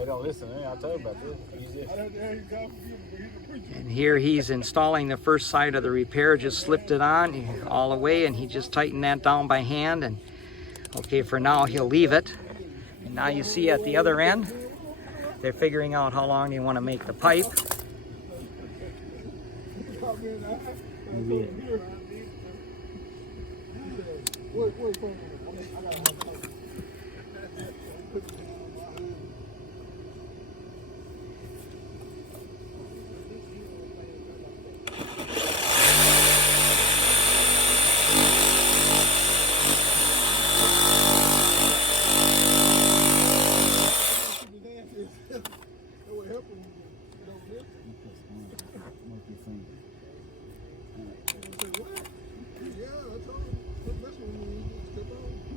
They don't listen. I tell you about this. And here he's installing the first side of the repair, just slipped it on all the way, and he just tightened that down by hand. And okay, for now he'll leave it. And now you see at the other end, they're figuring out how long they want to make the pipe.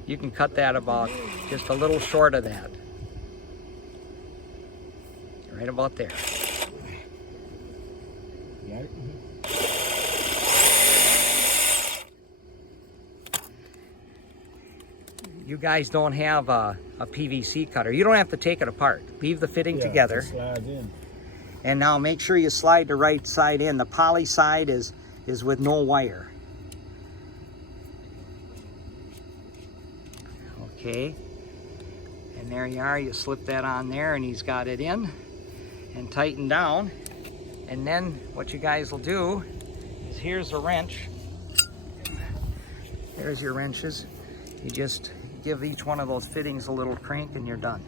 You can cut that about just a little short of that. Right about there. You guys don't have a PVC cutter. You don't have to take it apart. Leave the fitting together. It slides in. And now make sure you slide the right side in. The poly side is with no wire. Okay, and there you are, you slip that on there and he's got it in and tightened down. And then what you guys will do is, here's a wrench. There's your wrenches. You just give each one of those fittings a little crank and you're done.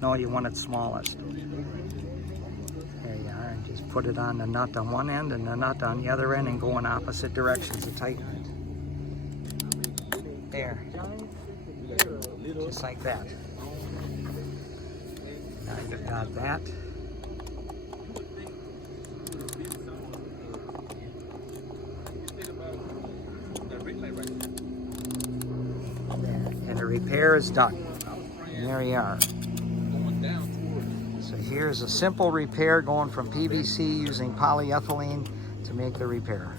No, you want it smallest. There you are, and just put it on the nut on one end and the nut on the other end and go in opposite directions to tighten it. There, just like that. Now you've got that. And the repair is done. And there you are. So here's a simple repair going from PVC using polyethylene to make the repair.